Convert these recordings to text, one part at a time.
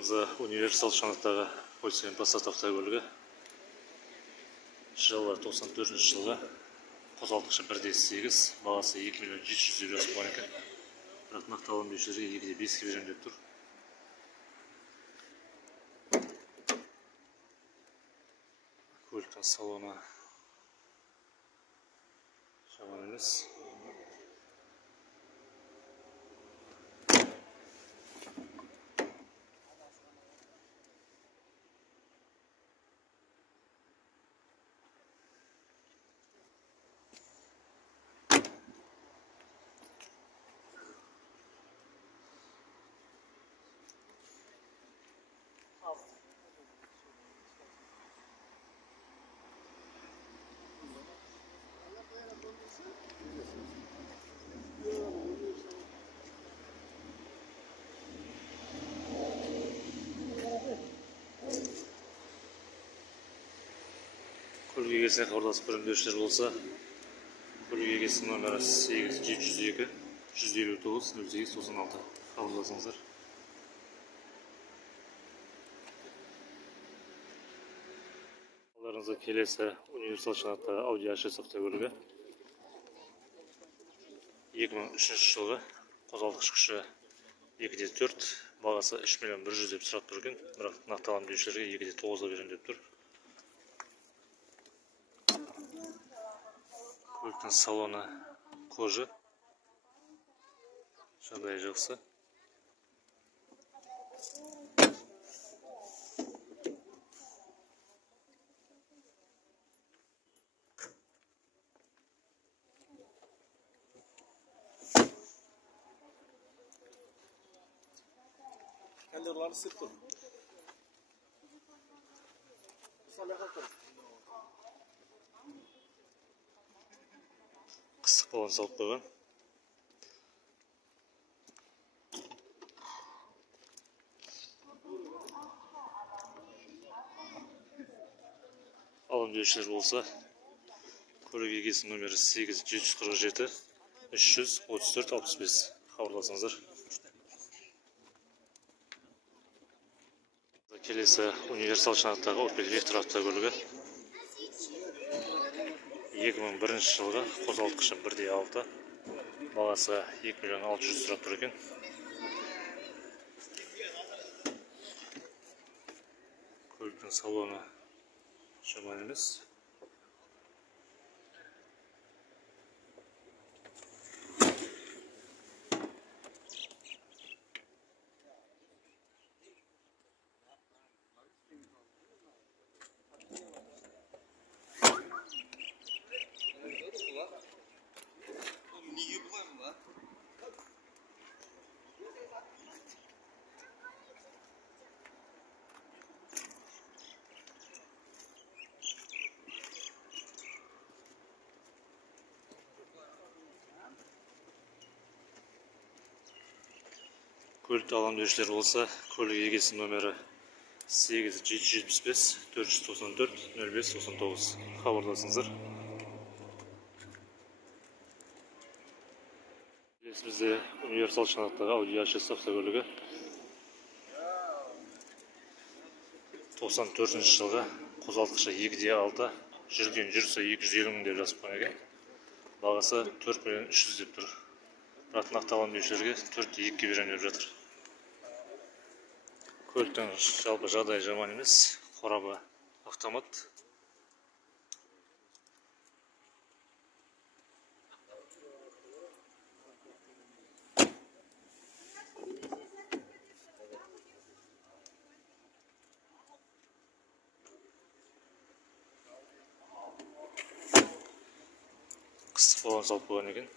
Алдыңызда универсал шанаттағы Volkswagen Passat автокөлігі. Жылы 94 жылғы. Қозғалтқышы 1.8, бағасы 2 миллион 700 000 болған екен. Бірақ нақты алым берушілерге 2.5 беремін деп тұр. Көліктің салоны жаман емес. Көлік егесіне хабарласып өндірушілер болса, көлік егесінің номері 8702 159 08 96 хабарласыңыздар. Алдарыңызға келесі универсал шанаттағы Audi A6 автокөлігі. 2003 жылғы, қозғалтқыш күші 2.4, бағасы 3 миллион 100 деп сұрап тұр екен, бірақ нақты алым берушілерге 2.9 беремін деп тұр. Көліктің салоны кожа, жағдайы жақсы. Kalorlarını sıktım. Қысық болған салып қойған. Алым берушілер болса, көлік егесінің номері 8747 334 65 хабарласыңыздар. Келесі универсал шанаттағы Opel Vectra автокөлігі. 2001 жылғы, қозғалтқышы 1.6, бағасы 2 миллион 600 сұрап тұр екен. Көліктің салоны жаман емес. Көлікті алым берушілер болса, көлік егесінің номері 8775 494 05 99 хабарласыңыздар. Бізде универсал шанаттағы Audi A6 автокөлігі. 94 жылғы, қозғалтқышы 2.6, жүрген жүрісі 250 мың деп жазып қойған екен. Бағасы 4 миллион 300 деп тұр. Бірақ нақты алым берушілерге 4.2 беремін деп жатыр. Көліктің жалпы жағдайы жаман емес, қорабы автомат. Қыстық болған салып қойған екен.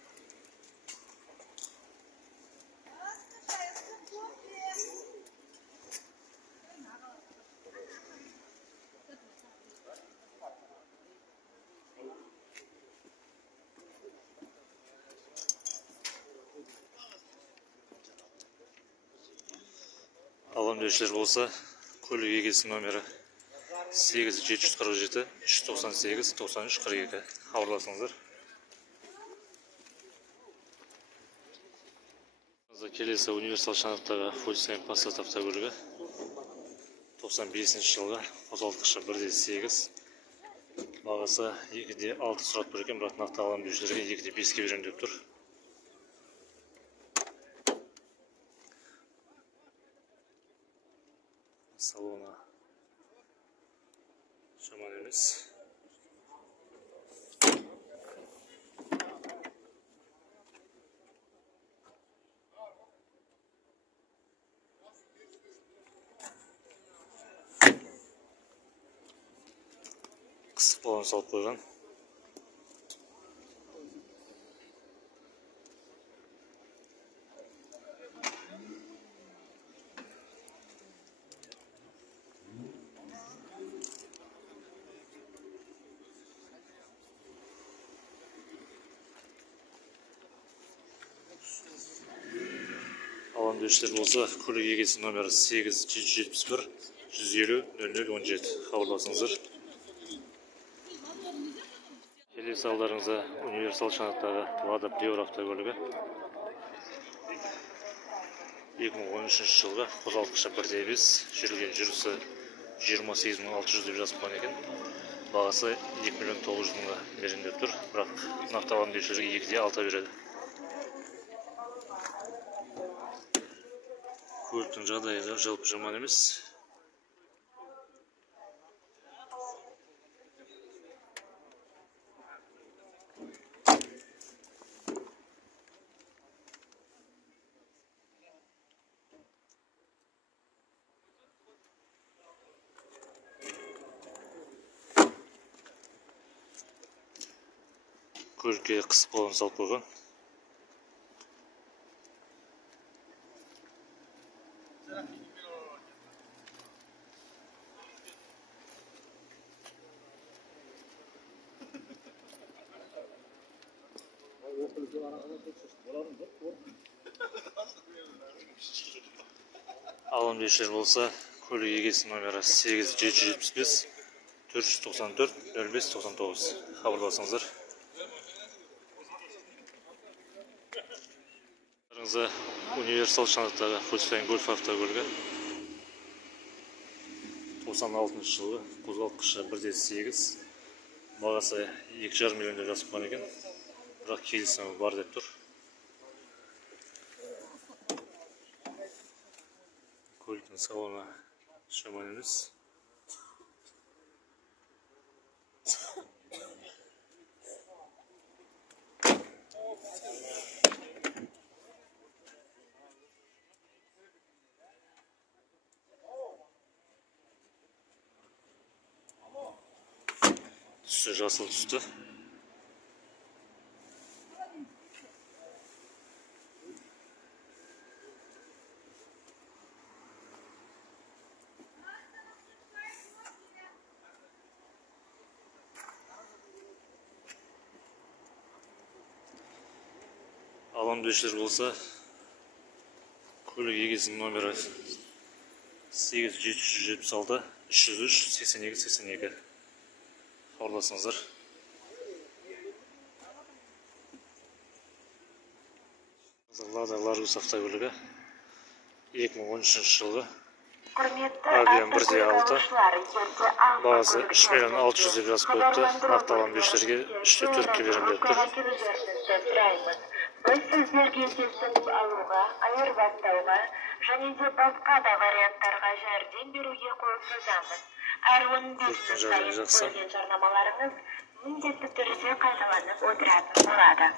Алым берушілер болса, көлік егесінің номері 8747 398 93 42 хабарласыңыздар. Келесі универсал шанаттағы Volkswagen Passat автокөлігі. 95 жылғы қозғалтқышы 1.8, бағасы 2.6 сұрап тұр екен, бірақ нақты алған берушілерге 2.5-ке беремін деп тұр. Салона жаман емес. Қысық баланы салып қойған. Алған берушілер болса, көлік егесі номері 8771 150 0017 хабарласыңыздар. Келесі алдарыңызда универсал шанақтағы Лада Приора автокөлігі. 2013 жылғы қозғалтқышы 1.5, жүрген жүрісі 28600 деп жазып қойған екен. Бағасы 2.900.000-ға беремін деп тұр, бірақ нақты алған берушілерге 2.6 береді. Көліктің жағдайы да жалпы жаман емес. Көлікке қысық баланы салып қойған. Алған берушілер болса, көлік егесі номері 8775 494 0599 хабарласыңыздар. Универсал шанақтағы Volkswagen Golf автокөлігі. 96 жылғы қозғалтқышы 1.8, бағасы 2,5 миллион деп жазып қойған екен, бірақ келісімі бар деп тұр. Көліктің салоны жаман емес. Түсі жасыл түсті. Алған берушілер болса, көлік егесінің номері 8776 303 82 82 хабарласыңыздар. Лада Ларгус автокөлігі 2013 жылғы Авиан 1.6, бағасы 3.600.000 деп жазып қойыпты. Нақты алған берушілерге 3.4-ке беремін деп тұр. Біз сіздерге келісіп алуға, айырбастауға және де басқа да варианттарға жәрдем беруге қол созамыз. Әр 15 жыл сайын қойылған жарнамаларыңыз міндетті түрде қайталанып отыратын болады.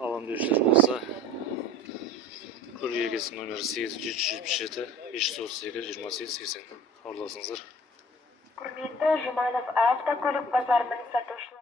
Алған берушілер болса, көлік егесі номері 8777 532 28 80 хабарласыңыздар. Құрметті Жұманов автокөлік базарының сатушылары.